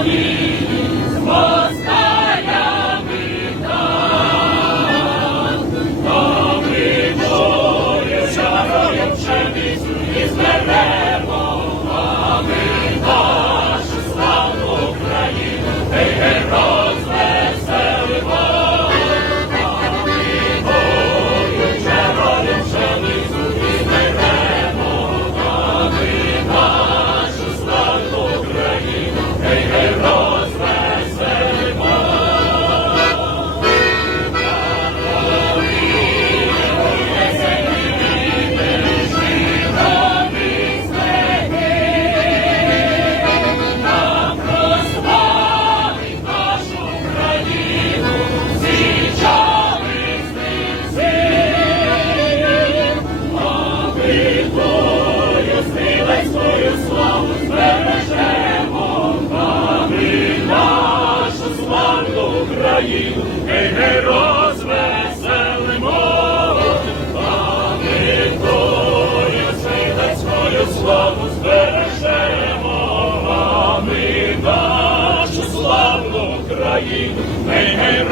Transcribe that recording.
Amen. Україну, гей, гей, розвеселимо, а ми тою славу збережемо, а ми нашу славну Україну, гей, гей,